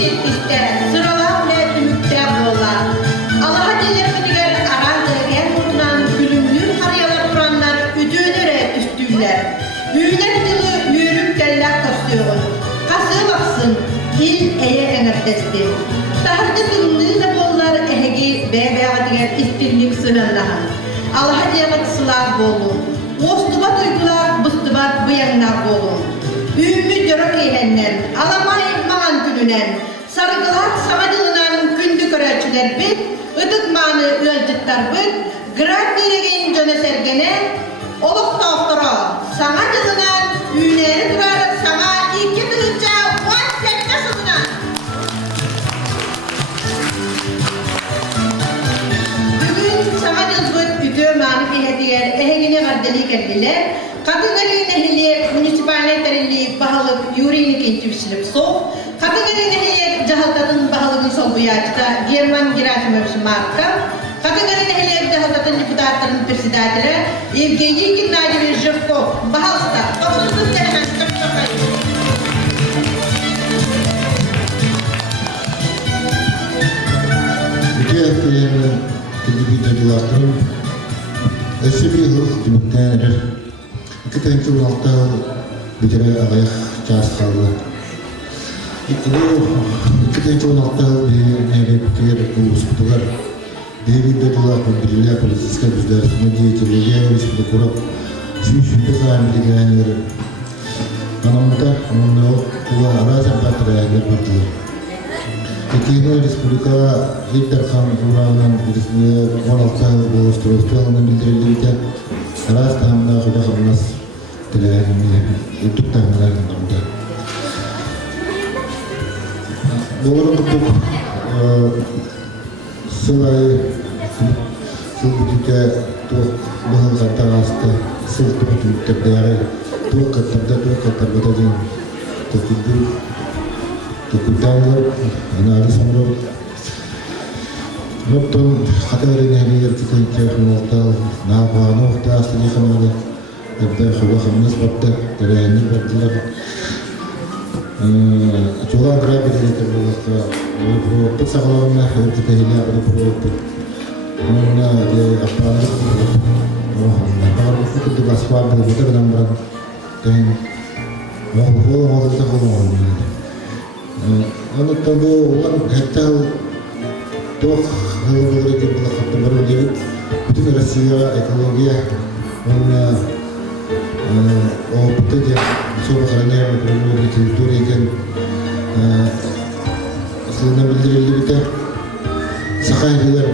çektikte sıralar ve ümükler yollar. Allah'a dilerimi diğer arandı en oturan gülümlü harayalar duranlar ödüğünere üstüler. Büyüler yılı yürüp dellak kasıyor. Kasığı baksın, il eye enertesti. Tahırda bildiği de bollar ehegi bebeğa diğer istinlik sınırlahan. Allah'a diyemek sılar bolun. Ostubat uygular, bıstıbat bıyanlar bolun. Ümmü dörök eğlenler, alamay mağan gününen. Sarıgılar samadılınan kündü köröçüler bit, ıtık mağını öldütler bit, grab biregin döne sergene, oluk tohtoro, samadılınan üyneri durar, sana iki dığıca, uan tekne sılınan. Bugün samadılık ütü mağını ehediyer, ehegine gardeli geldiler, Katıgari nehiliye munisipaliterini bahalık yurinik intibisilip soğuk, Katıgari nehiliye cahaltatın bahalıkın sol bu yaşta German Gerasimович marka, Katıgari nehiliye cahaltatın deputatların presidatları Evgeniy Gennadiyevich Zhivkov, bahalsta, toplumsuz telemen kapsakayı. Bütün etkilerinin televizyoncularının eski yıl kimlikten Kita itu waktu bicara ayah jas kalau kita itu waktu di negeri pikir urus petugas dari dua pembelian politik kerja media ceria urus berkurang sudah sampai di negeri anamta anamno tua arah sampai terakhir betul Kini Respublika Liderkan Uranan Resmi Walakal Bos terus menjadi ras tamna sudah kemas tidak itu tanggal namanya. Orang untuk selain sebetulnya tu bahan kata rasta seperti terdapat tu kata betul tu kutanggal analis menurut Nonton kategori ini kita cek nonton nama nonton aslinya kemana? Ada kalau kami seperti dari ini berjalan. Coba berapa dari terbuka? Pro pesawalan kita ini ada pro. Mana dia apa? Kalau kita di baswar kita dengan berat. Dan mau kita kalau Anak tahu orang hetal tuh kalau kita berlaku baru jadi itu Rusia ekologi mana betul ya coba karena yang perlu dituturikan selain belajar kita sekarang juga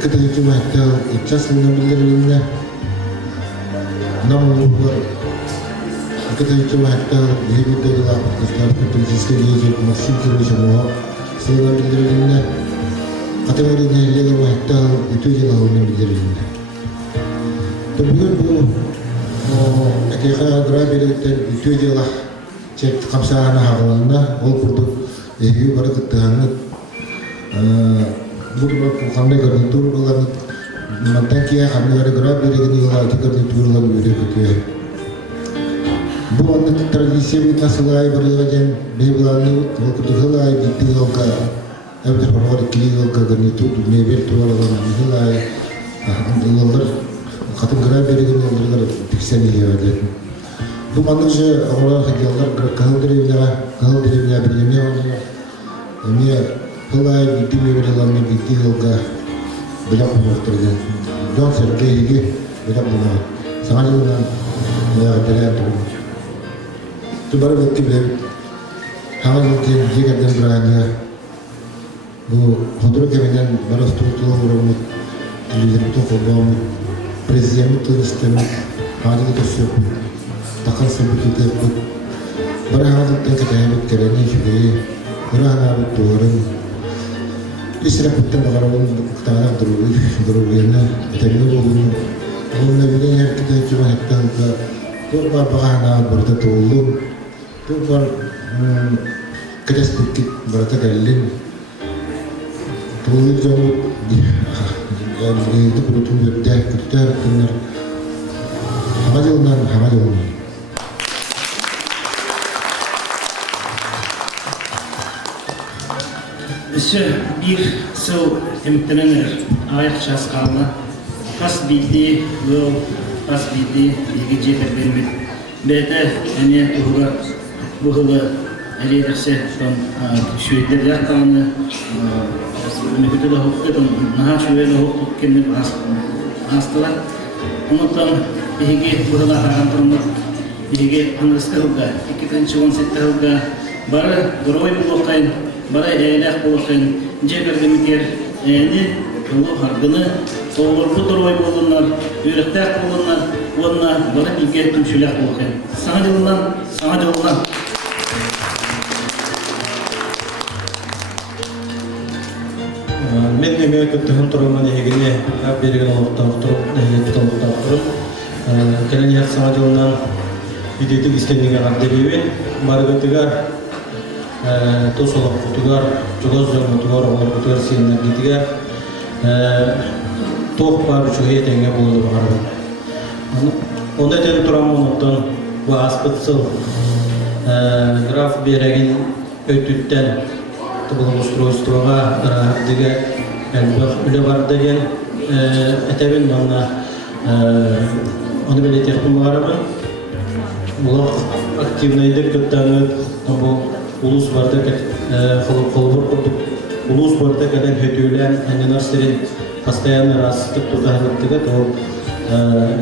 kita cuma hetal icas selain belajarnya namun kita cuma hetal hidup dari lapar kesalahan pendidikan dia masih terus semua selain belajarnya kategori nilai yang mahal itu je lah orang berjalan. Tapi kan akhirnya berapa itu je lah cek kapsahan hakalana, produk itu baru ketahanat. Bukan kami kerja itu bukan mantan kia kami ada berapa ini lah kita kerja itu lah lebih betul. Bukan tradisi kita selai berjalan berbelanja, waktu itu selai itu juga. Ada beberapa kali gagal itu dunia virtual orang nilai, orang kata gerak dari orang bisa nih ada. Bukan saja orang sekitar kalau dari mana begini orang ini kalau itu dalam itu juga banyak orang kerja. Jangan sergei ini banyak orang sangat orang ya ada tu. Tu baru betul betul hal yang jika dan berani. Bu hodro kemenyan baros tutu orang lider tu kobam presiden tu sistem hari itu siap takkan sebut itu berhal tu kita yang kerana juga berhal tu orang istilah kita negara orang tanah terubahnya kita ni orang nabi yang kita cuma hitam tu apa bertetulung tu kerja sedikit bertegalin Tulis jauh itu perlu tunggu kita benar. Hamajunan. Üsü bir sıl emektenenler ayak şaskalı, kas bildi, yol, kas bildi, bilgi ceter vermedi. Bete, ene tuğla, bu hılı, eleyderse, şöyle yaktağını, meküte de hukuk, naha şöyle hukuk kendini hastalar. Ondan bilgi bu hılı harantırında, bilgi hınrıskı hılga, 2-17 hılga, barı duroy bulukayın, bara eylek bulukayın, ceberdemiker eni yolu hargını, oğurlu duroy bulunlar, yürektek bulunlar, onunla bara bilgi tümşülek bulukayın. Sana yolundan. Men de memlekettin turulman egine bergen oluktan turup, ehliyetten oluktan turup, kelen yer sana yolundan videotik istediğine kadar margatigar tosolok kutugar jogos jong kutugar olor kutugar sinna gitigar tok par çoğuya tenge buludu bakardı. Onda den turam onuttan bu aspıtsıl graf beregin ötütten tıbıl устройствоға diga üle var degen etebin bana onu bile tehkum varımın bu aktivnaydı kıttanı bu ulus barda kolbur kurduk ulus barda kadar hötülen enerjilerin постоянно растып турганлыктыгы то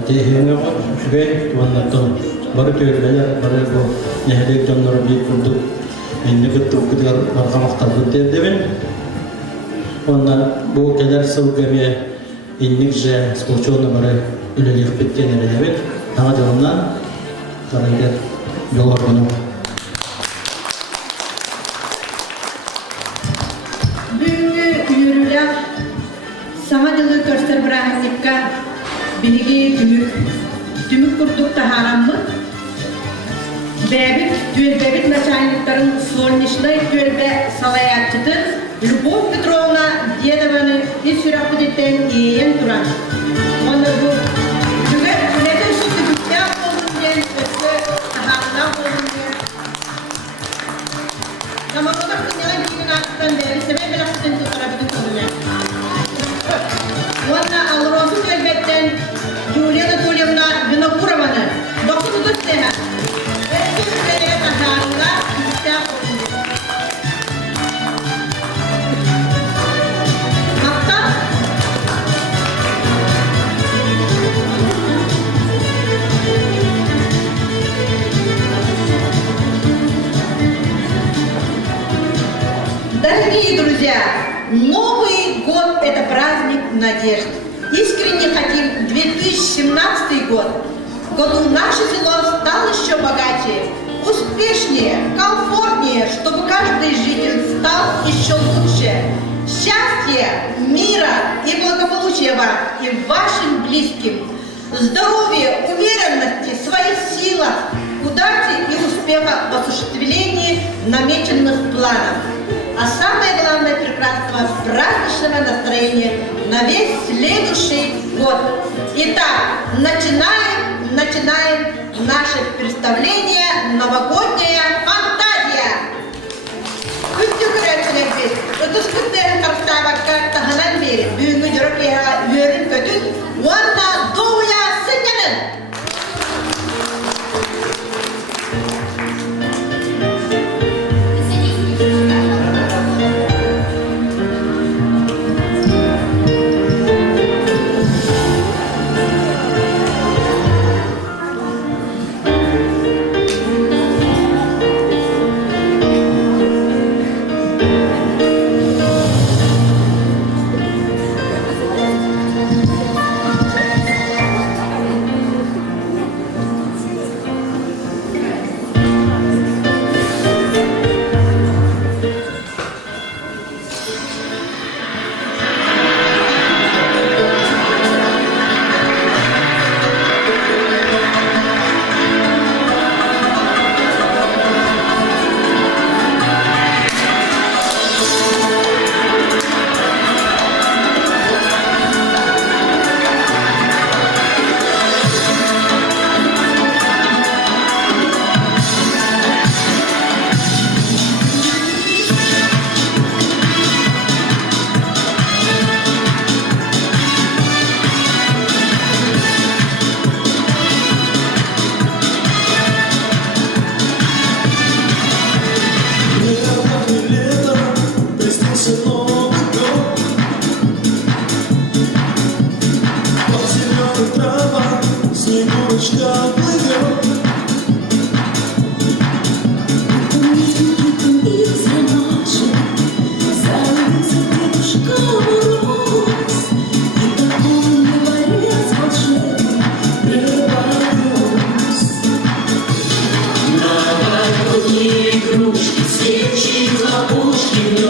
tehenge şübey tuvanlattım barı töylelер barı bu nehdek jonları bir kurduk indi gıttık kadar barkamaktardı devdevin ondan bu kadar sılgıya innikce skolçonu barı üleliyik bitken eredebil ama canından karayda yol organı Samadılı köster bıraktıkka bilgi tümük kurduk da haram mı? Bebit meşahinliklerin solnişli gölbe salayatçıdır. Любовь Петровна Дедованы из Сюрапудетен и Иен Туран. Он bu Cüget Ülede Işıklı Gütten oldum diyen Ötü Ahamdan oldum diyen. Ama o da kızlara bilginin artıktan beri sebep bir asıtın tutarabidin konuya. Onunla Alronsu Gölbet'ten Yuliya Anatolievna Vinokurova'nı 9. sene Ötü Ülede Taharı'nda Gütten oldum diyen. Дорогие друзья, Новый год – это праздник надежд. Искренне хотим 2017 год, году наше село стало еще богаче, успешнее, комфортнее, чтобы каждый житель стал еще лучше. Счастья, мира и благополучия вам и вашим близким. Здоровья, уверенности в своих силах, удачи и успеха в осуществлении намеченных планов. А самое главное прекрасного праздничного настроения на весь следующий год. Итак, начинаем наше представление «Новогодняя фантазия». Күтті көрәтшілер бес. Өтіс күттерін қарыстабаққа тағынан бері. Бүйінгі жүріп еға өрін көтін. Онда доуя сыңғанын.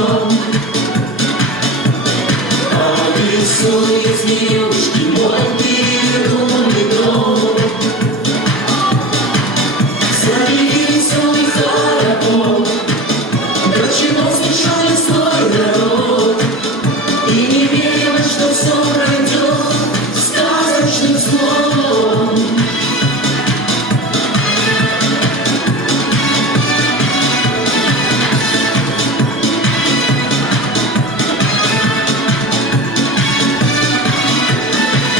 днем. А веселые змеюшки мой перевернули дом. Завели веселый хоровод, до чего смешали свой народ. И не верила, что все пройдет сказочным словом.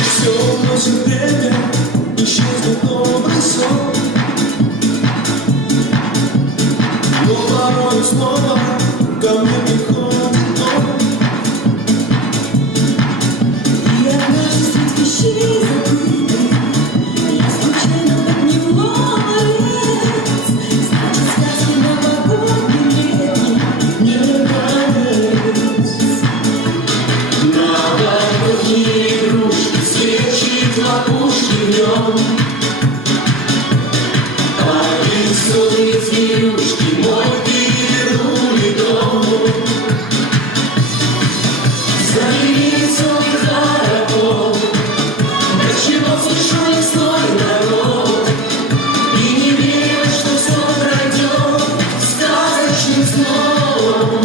Все уносит время, исчезнет добрый сон. Но порой снова ко мне приходит он. И однажды средь вещей забытых я случайно подняла ларец. Значит, сказки новогодние летние не конец. Новогодние игрушки, свечи, хлопушки в нем. А веселые змеюшки мой перевернули дом. Завели веселый хоровод, до чего смешали свой народ. И не верила, что все пройдет сказочным словом.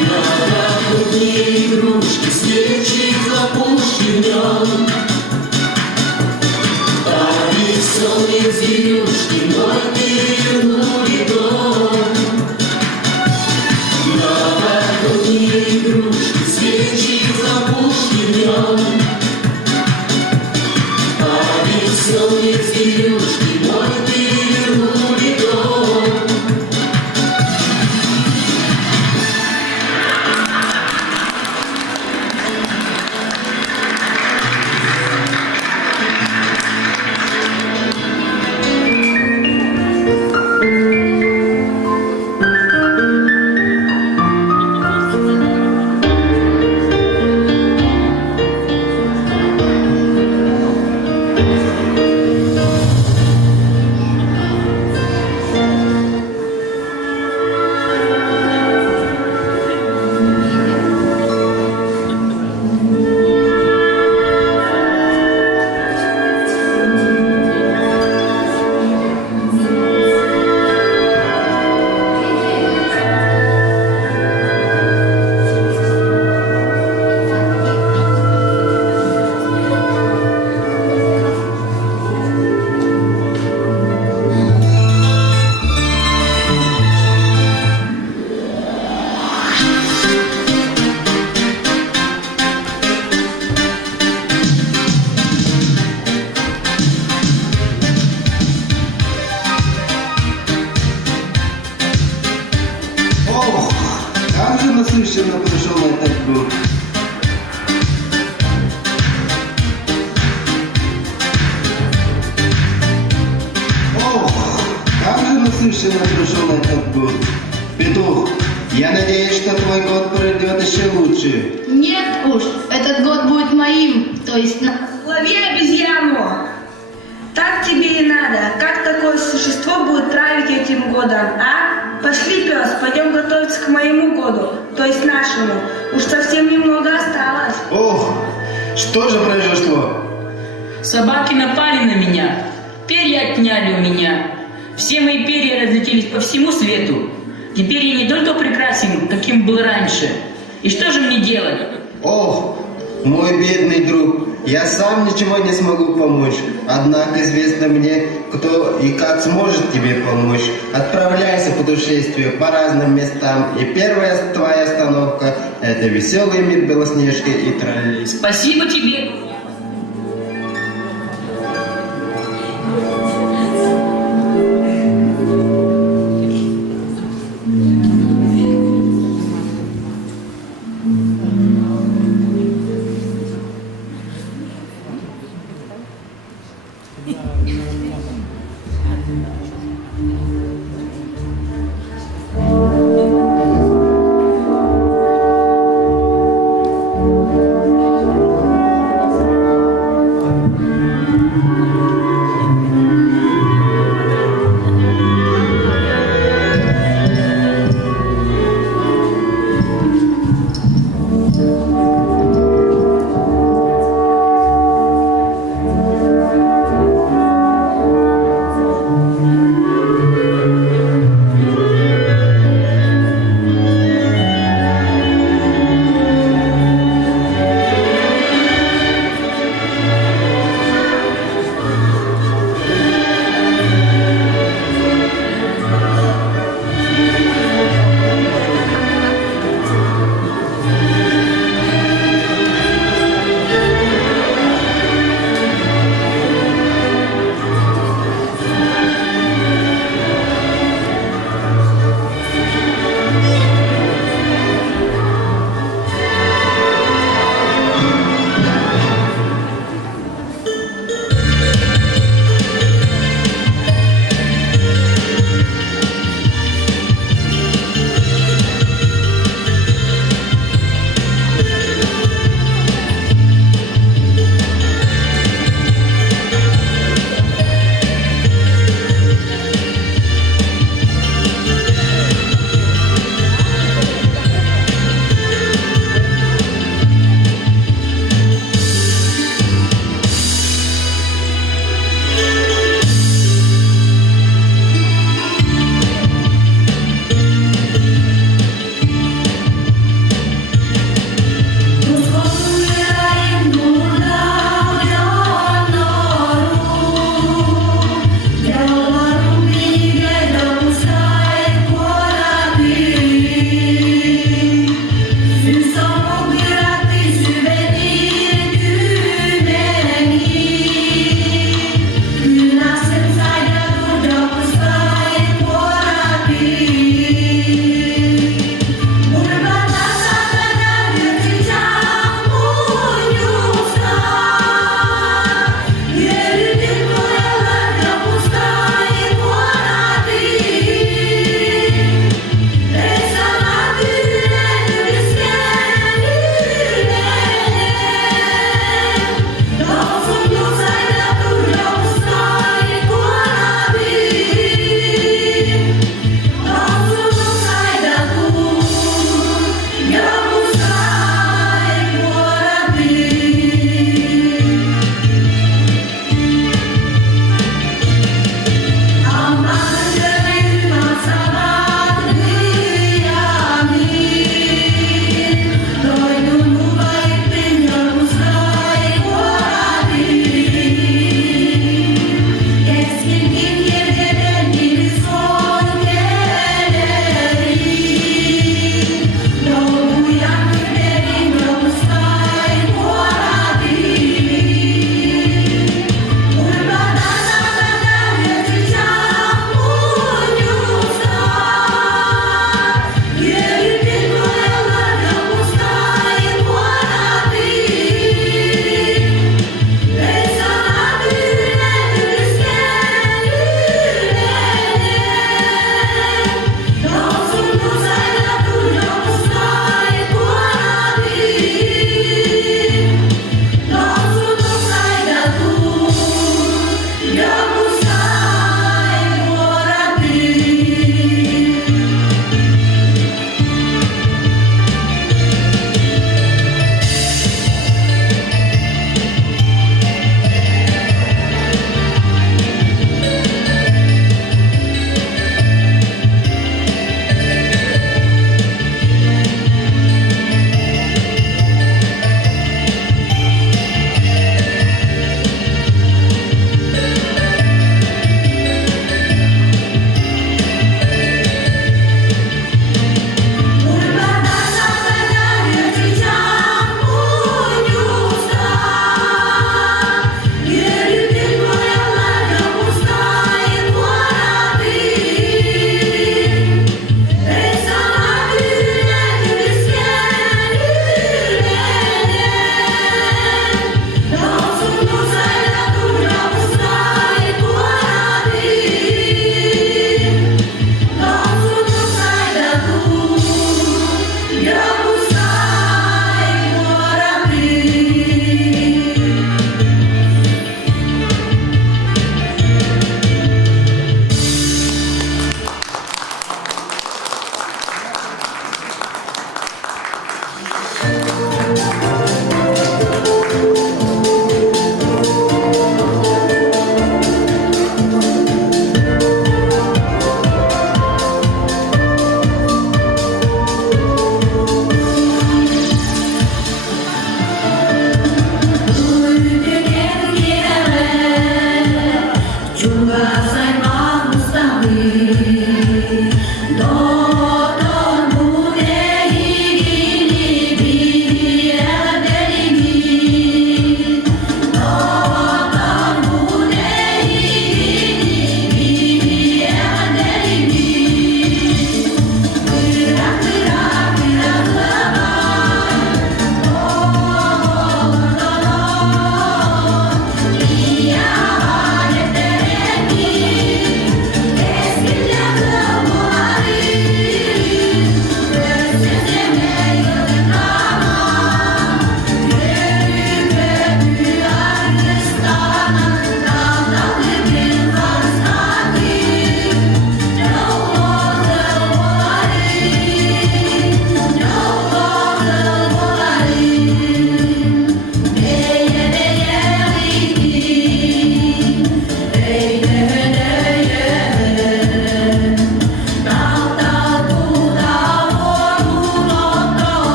Новогодние игрушки, свечи, хлопушки в нем. А веселые зверюшки мой перевернули дом. Новогодние игрушки, свечи, хлопушки в нем. А веселые зверюшки мой перевернули дом. Ох, как же насыщенно прошел этот год. Ох, как же насыщенно прошел этот год. Петух, я надеюсь, что твой год пройдет еще лучше. Нет уж, этот год будет моим, то есть на... Лови обезьяну! Так тебе и надо. Как такое существо будет править этим годом, а? Пошли, пес, пойдем готовиться к моему году, то есть нашему. Уж совсем немного осталось. Ох, что же произошло? Собаки напали на меня, перья отняли у меня. Все мои перья разлетелись по всему свету. Теперь я не только прекрасен, каким был раньше. И что же мне делать? Ох, мой бедный друг, я сам ничего не смогу помочь. Однако известно мне, кто и как сможет тебе помочь. Отправляйся в путешествие по разным местам. И первая твоя остановка – это веселый мир Белоснежки и троллей. Спасибо тебе.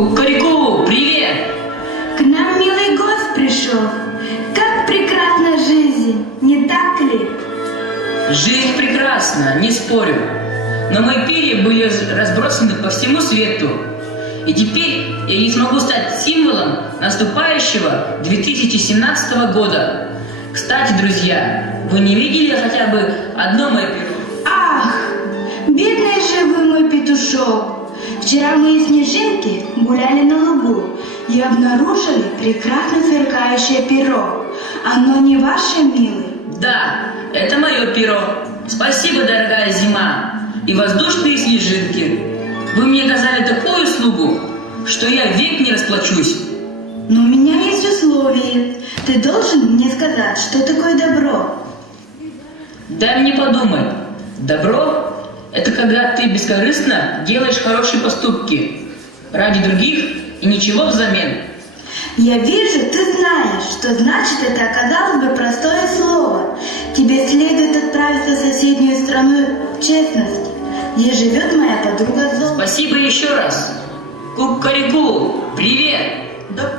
Кукареку, привет! К нам милый гость пришел. Как прекрасна жизнь, не так ли? Жизнь прекрасна, не спорю. Но мои перья были разбросаны по всему свету. И теперь я не смогу стать символом наступающего 2017 года. Кстати, друзья, вы не видели хотя бы одно мое перо? Ах, бедный же вы мой петушок. Вчера мы и снежинки гуляли на лугу и обнаружили прекрасно сверкающее перо. Оно не ваше, милый? Да, это мое перо. Спасибо, дорогая зима и воздушные снежинки. Вы мне оказали такую услугу, что я век не расплачусь. Но у меня есть условие. Ты должен мне сказать, что такое добро. Дай мне подумать. Добро – это когда ты бескорыстно делаешь хорошие поступки ради других и ничего взамен. Я вижу, ты знаешь, что значит это оказалось бы простое слово. Тебе следует отправиться в соседнюю страну честности, где живет моя подруга Зола. Спасибо еще раз. Кукареку, привет! Да.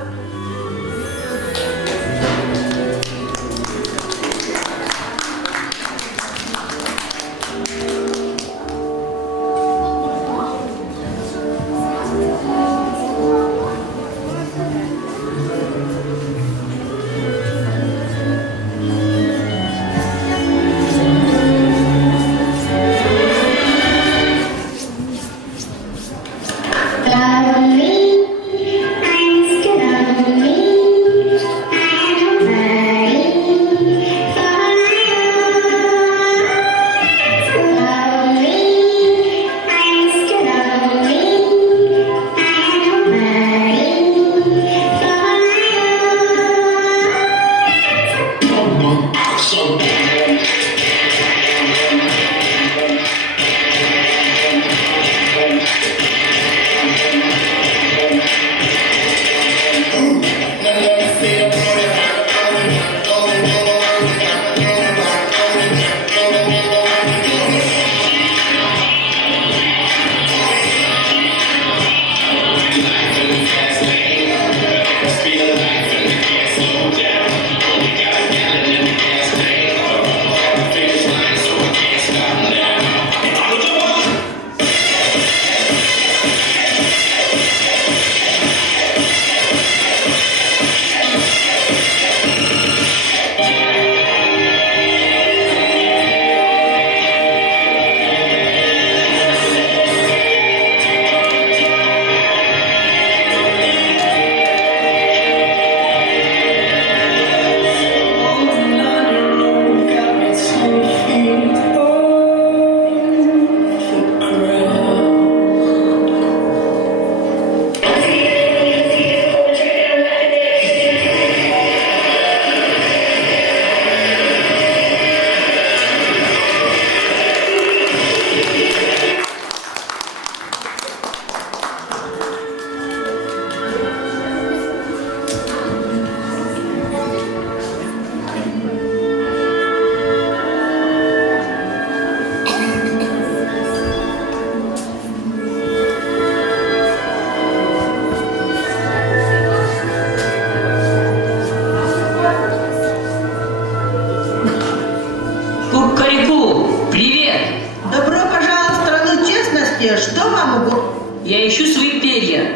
Что вам угодно? Я ищу свои перья.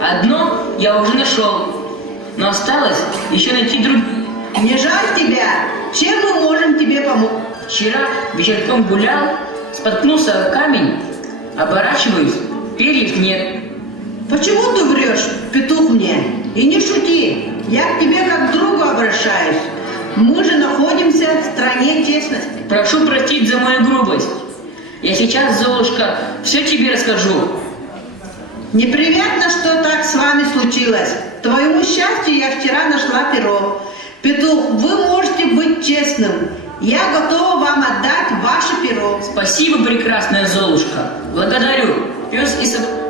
Одно я уже нашел, но осталось еще найти другие. Не жаль тебя? Чем мы можем тебе помочь? Вчера вечерком гулял, споткнулся о камень, оборачиваюсь, перьев нет. Почему ты врешь, петух мне? И не шути, я к тебе как к другу обращаюсь. Мы же находимся в стране честности. Прошу простить за мою грубость. Я сейчас, Золушка, все тебе расскажу. Неприятно, что так с вами случилось. К твоему счастью, я вчера нашла перо. Петух, вы можете быть честным. Я готова вам отдать ваше перо. Спасибо, прекрасная Золушка. Благодарю. Пес и собака.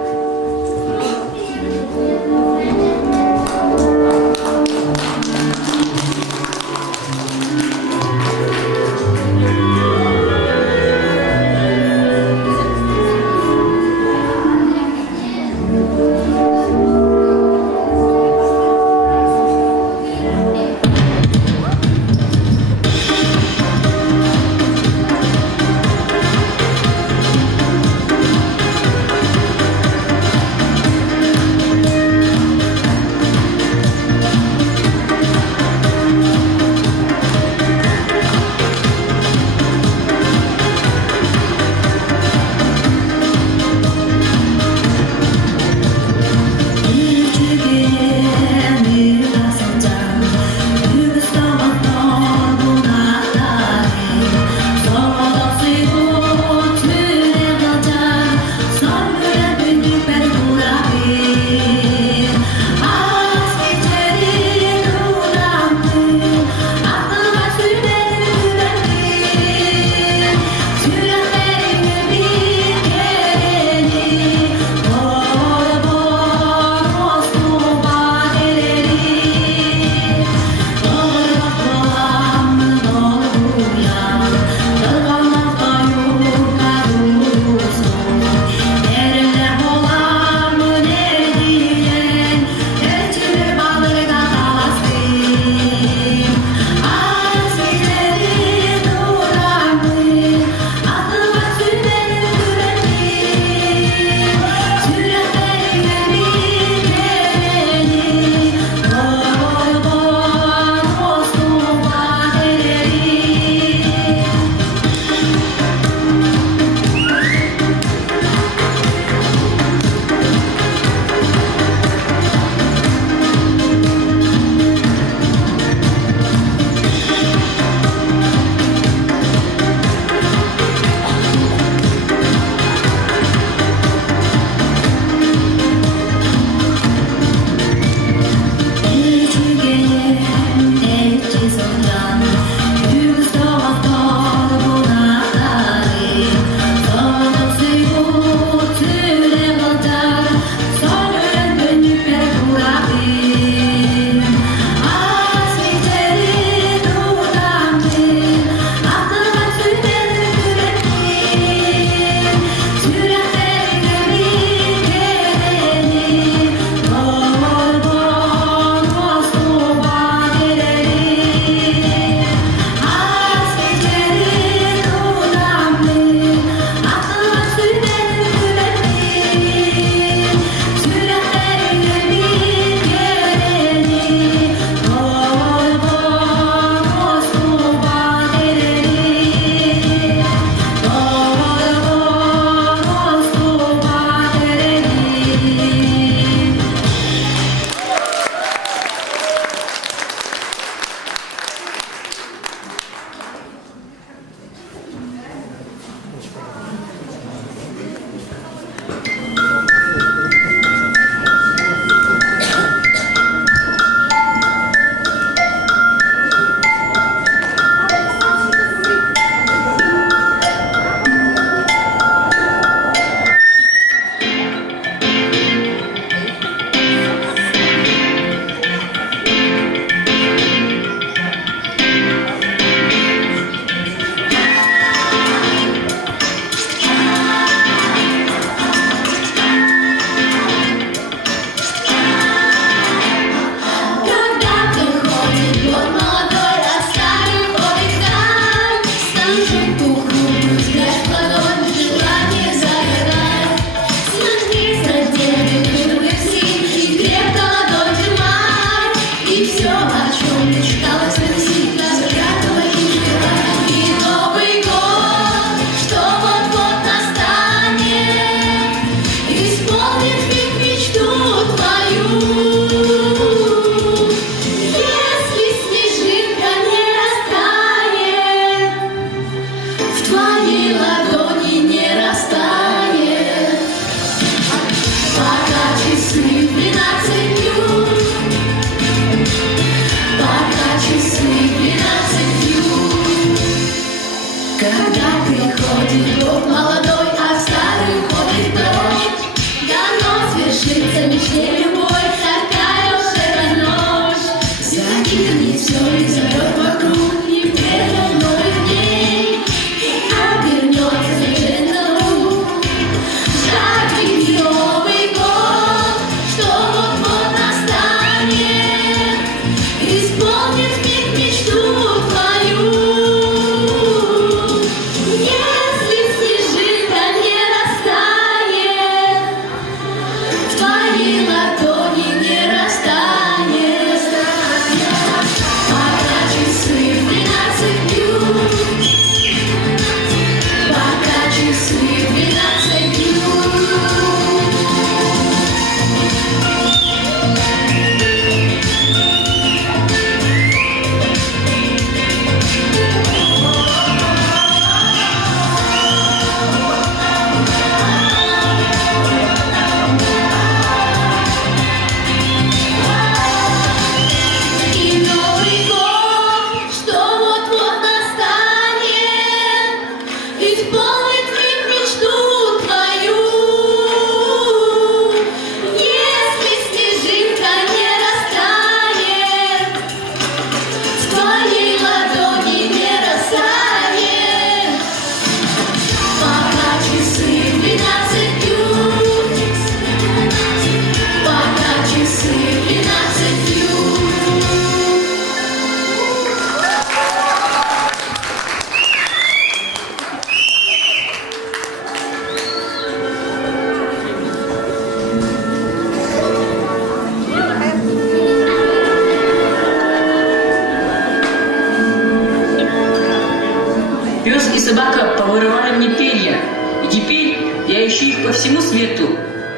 собака повырывали мне перья, и теперь я ищу их по всему свету.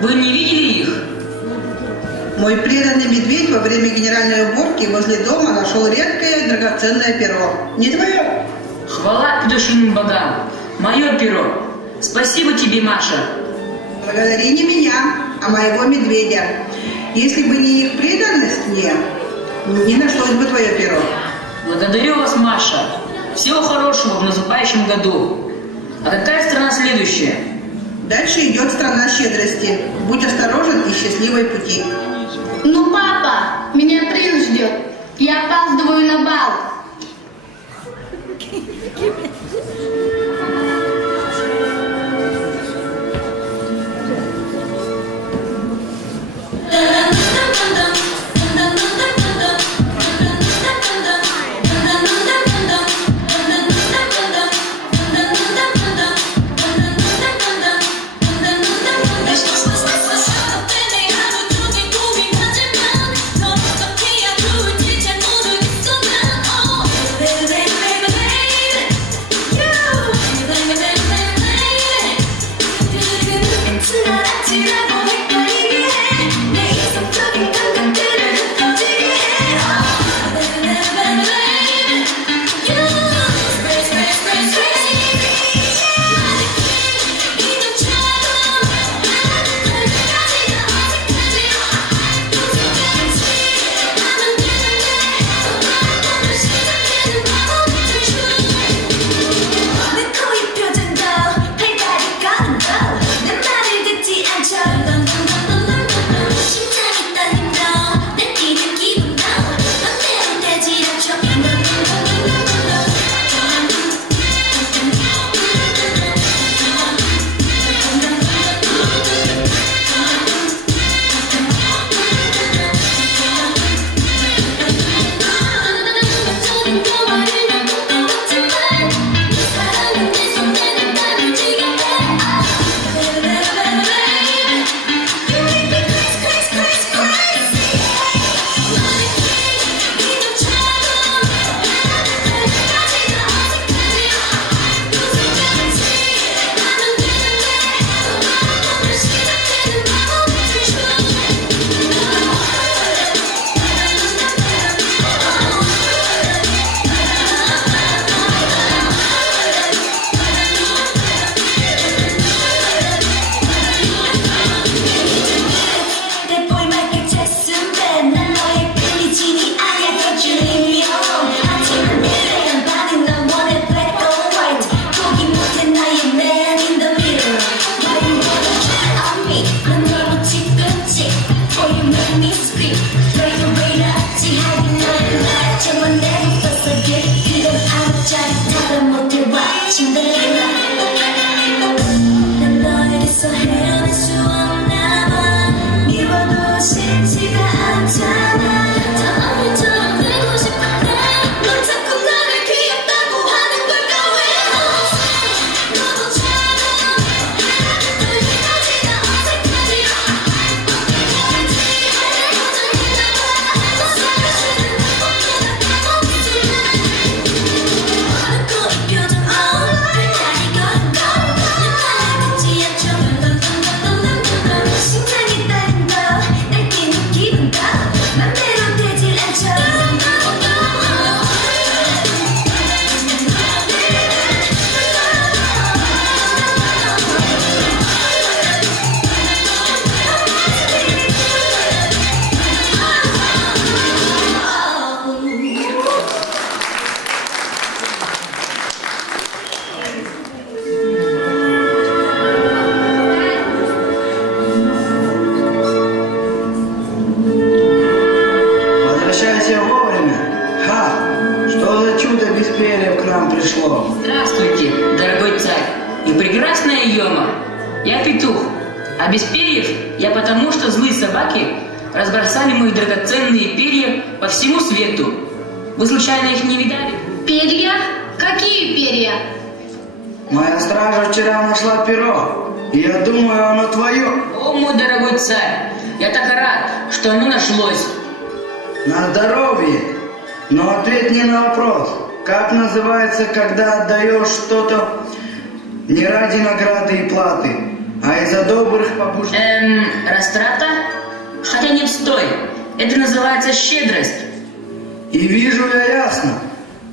Вы не видели их? Мой преданный медведь во время генеральной уборки возле дома нашел редкое драгоценное перо. Не твое? Хвала петушиным богам! Мое перо! Спасибо тебе, Маша! Благодари не меня, а моего медведя. Если бы не их преданность мне, не нашлось бы твое перо. Благодарю вас, Маша! Всего хорошего в наступающем году! А какая страна следующая? Дальше идет страна щедрости. Будь осторожен и счастливой пути. Ну, папа, меня принц ждет. Я опаздываю на бал. Здравствуйте, дорогой царь и прекрасная Йома. Я петух, а без перьев я потому, что злые собаки разбросали мои драгоценные перья по всему свету. Вы случайно их не видали? Перья? Какие перья? Моя стража вчера нашла перо, и я думаю, оно твое. О, мой дорогой царь, я так рад, что оно нашлось. На здоровье. Но ответ не на вопрос. как называется, когда отдаешь что-то не ради награды и платы, а из-за добрых побуждений? Растрата? Хотя нет, стой. Это называется щедрость. И вижу я ясно,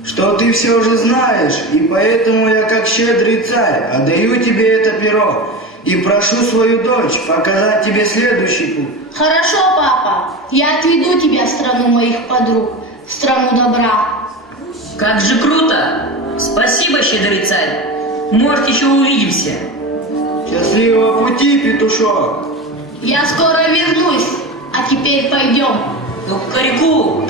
что ты все же знаешь, и поэтому я, как щедрый царь, отдаю тебе это перо и прошу свою дочь показать тебе следующий путь. Хорошо, папа. Я отведу тебя в страну моих подруг, в страну добра. Как же круто! Спасибо, щедрый царь. Может, еще увидимся. Счастливого пути, петушок! Я скоро вернусь, а теперь пойдем. Кукареку!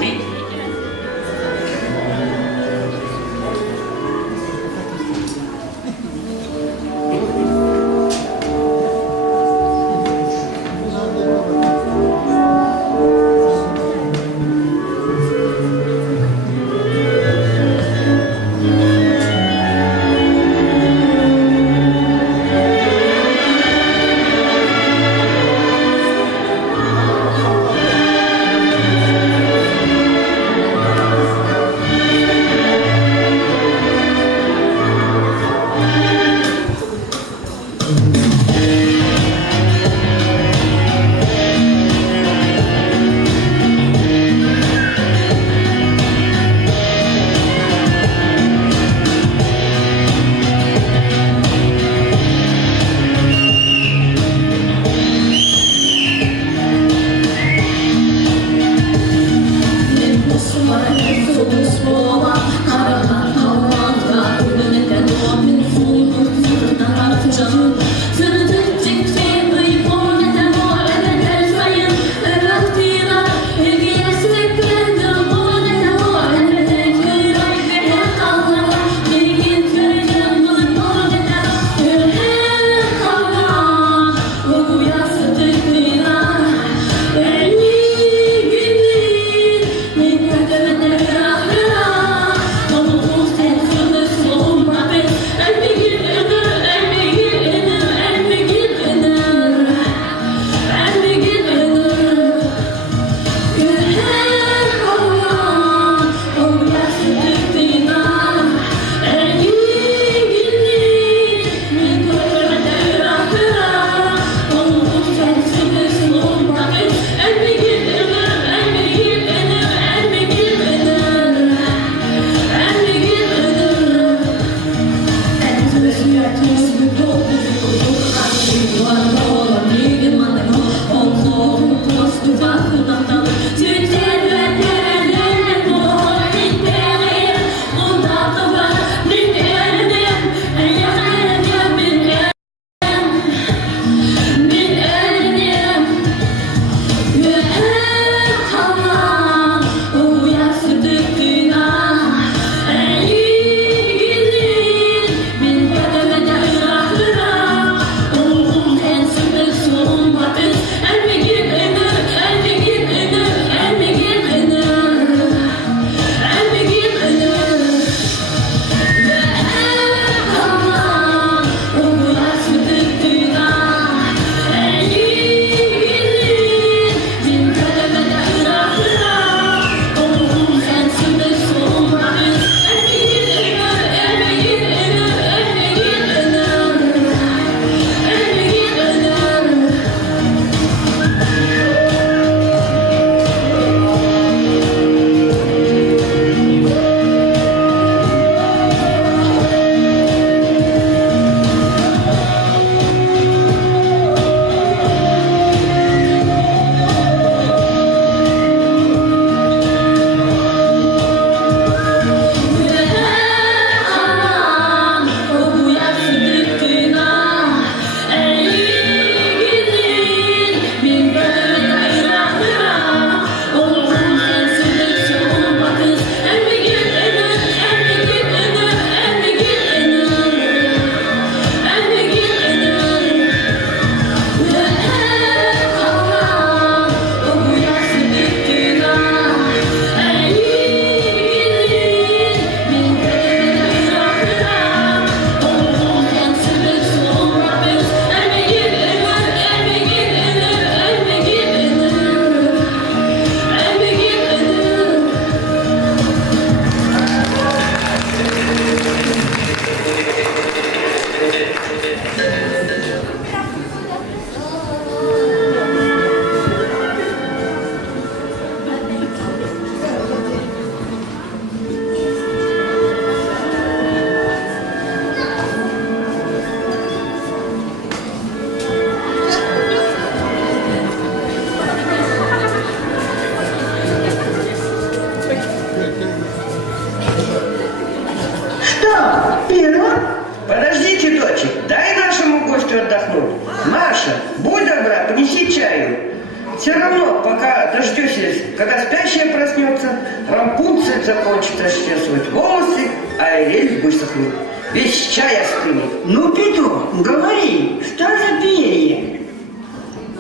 Все равно, пока дождешься, когда спящая проснется, Рапунцель закончит расчесывать волосы, а Ариэль высохнет. Весь чай остынет. Ну, Петух, говори, что за перья?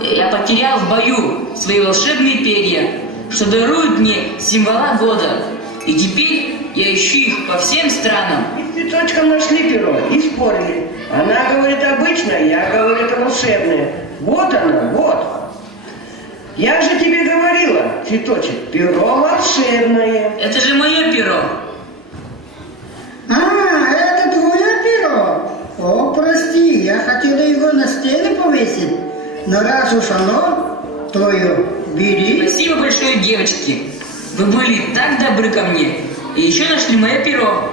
Я потерял в бою свои волшебные перья, что даруют мне символа года. И теперь я ищу их по всем странам. И с цветочком нашли перо и спорили. Она говорит обычное, я говорю это волшебное. Вот она, вот. Я же тебе говорила, цветочек, перо волшебное. Это же мое перо. А, это твое перо? О, прости, я хотела его на стену повесить. Но раз уж оно твое, бери. Спасибо большое, девочки. Вы были так добры ко мне. И еще нашли мое перо.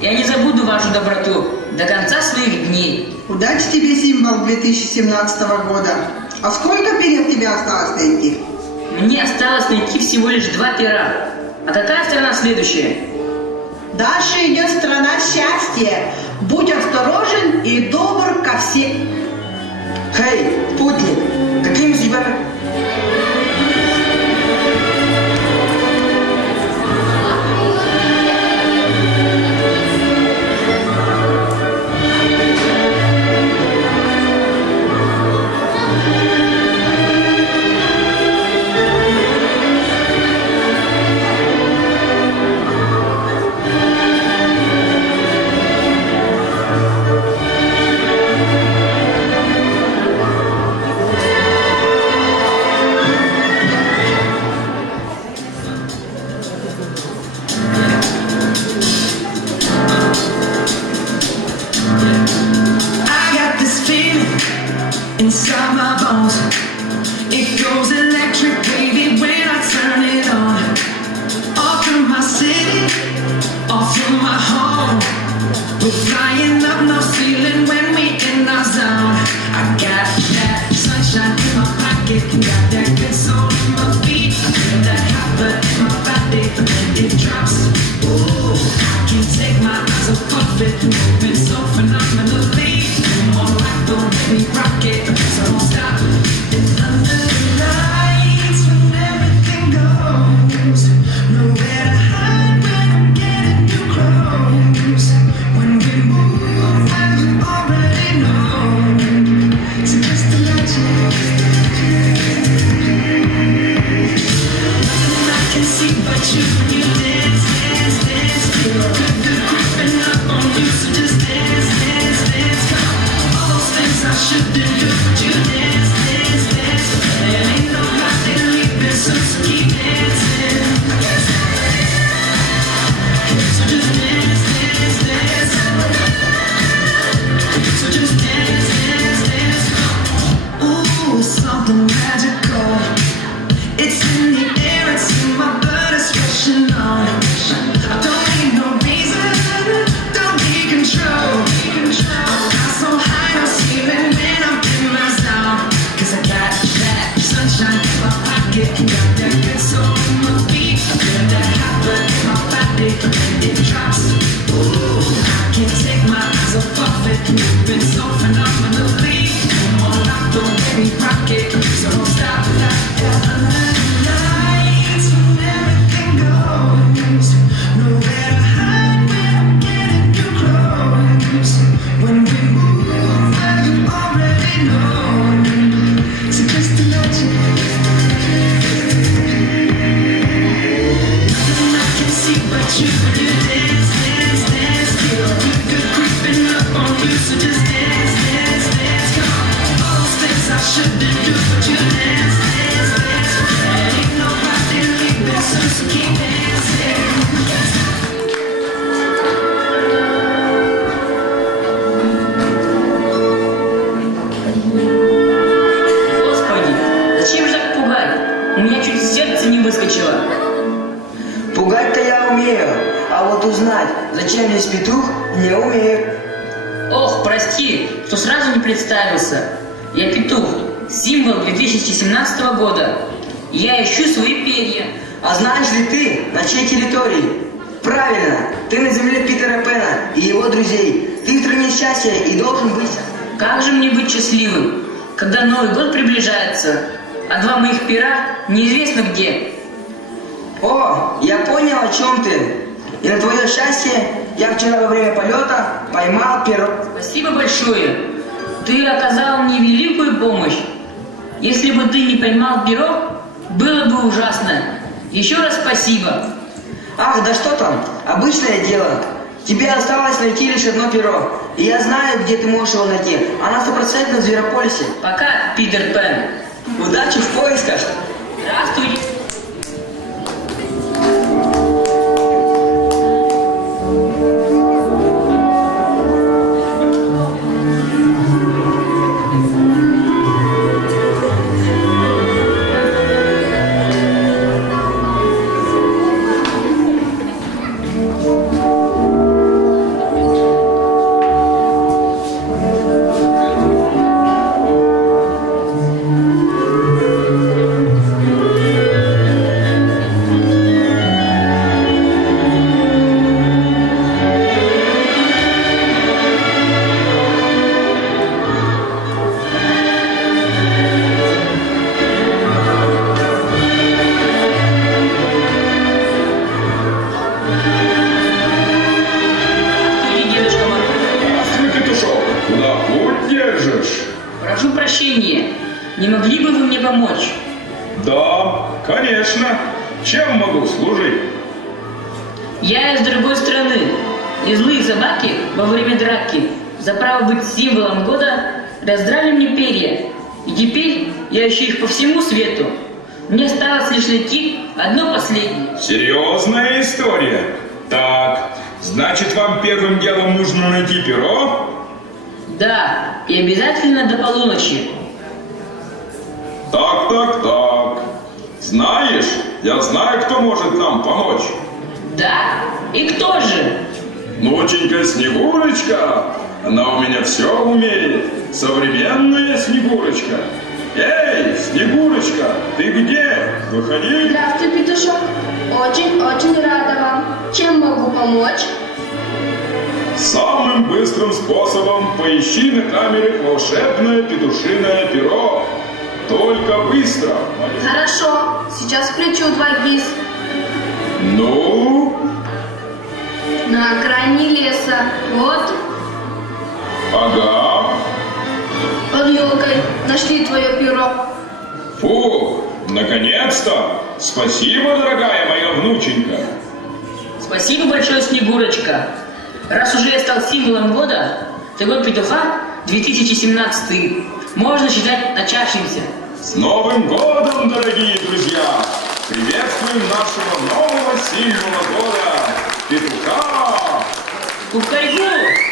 Я не забуду вашу доброту до конца своих дней. Удачи тебе, символ 2017 года. А сколько перьев тебе осталось найти? Мне осталось найти всего лишь 2 пера. А какая страна следующая? Дальше идет страна счастья. Будь осторожен и добр ко всем. Хей, путник, какими судьбами? Inside my bones, it goes electric, baby, when I turn it on. All through my city, all through my home. We're flying up, no ceiling when we in our zone. I got that sunshine in my pocket, got that good soul in my feet. I feel that hot blood in my body when it drops. Ooh, I can't take my eyes off it, moving so phenomenally. More like the way we rock it, so don't stop. And under the lights, when everything goes, nowhere to hide when I'm getting too close. When we move, well, you already know. So just to let you nothing I can see but you when you dance, dance, dance. Feel good, good creeping up on you, so just dance, dance, dance. Come on. I shouldn't do, but you dance, dance, dance. There ain't nobody leaving, so keep dancing. So just dance, dance, dance. So just dance, dance, dance. Ooh, it's something magical. It's in the air, it's in my blood, it's rushing on. I don't need no reason, don't need control. I fly so high, no ceiling when I'm in my zone. 'Cause I got that sunshine in my pocket, got that good soul in my feet. I feel that hot blood in my body when it drops. Ooh, I can't take my eyes off it, moving so phenomenally. More like the way we rock it, so don't stop. Under the lights, when everything goes, nowhere to hide when I'm getting too close. When we move, well, you already know. So just to let you nothing I can see but you when you dance, dance, dance. Feel good, good creeping up on you, so just dance, dance, dance. Come on, all those things I shouldn't do, but you dance, dance, dance. There ain't nobody leaving, so keep dancing. Господи, зачем же так пугать? У меня чуть сердце не выскочило. Пугать-то я умею, а вот узнать, зачем здесь петух, не умею. Ох, прости, что сразу не представился. Я петух, символ 2017 года. Я ищу свои перья. А знаешь ли ты, на чьей территории? Правильно, ты на земле Питера Пэна и его друзей. Ты в стране счастья и должен быть. Как же мне быть счастливым, когда Новый год приближается, а 2 моих пера неизвестно где. О, я понял, о чем ты. И на твое счастье, я вчера во время полета поймал перо. Спасибо большое. Ты оказал мне великую помощь. Если бы ты не поймал перо, было бы ужасно. Еще раз спасибо. Ах, да что там, обычное дело. Тебе осталось найти лишь одно перо. И я знаю, где ты можешь его найти. Оно 100% в Зверополисе. Пока, Питер Пен. Удачи в поисках. Здравствуй. Прошу прощения, не могли бы вы мне помочь? Да, конечно. Чем могу служить? Я из другой страны, и злые собаки во время драки за право быть символом года раздрали мне перья, и теперь я ищу их по всему свету. Мне осталось лишь найти одно последнее. Серьезная история. Так, значит, вам первым делом нужно найти перо? Да, и обязательно до полуночи. Так. Знаешь, я знаю, кто может нам помочь. Да? И кто же? Внученька Снегурочка. Она у меня все умеет. Современная Снегурочка. Эй, Снегурочка, ты где? Выходи. Здравствуй, петушок. Очень рада вам. Чем могу помочь? Самым быстрым способом поищи на камере волшебное петушиное перо. Только быстро. Хорошо, сейчас включу 2 гис. Ну? На окраине леса. Вот. Ага. Под елкой нашли твое перо. Фу, наконец-то. Спасибо, дорогая моя внученька. Спасибо большое, Снегурочка. Раз уже я стал символом года, то год петуха 2017 можно считать начавшимся. С Новым годом, дорогие друзья! Приветствуем нашего нового символа года – петуха! Кукарьку!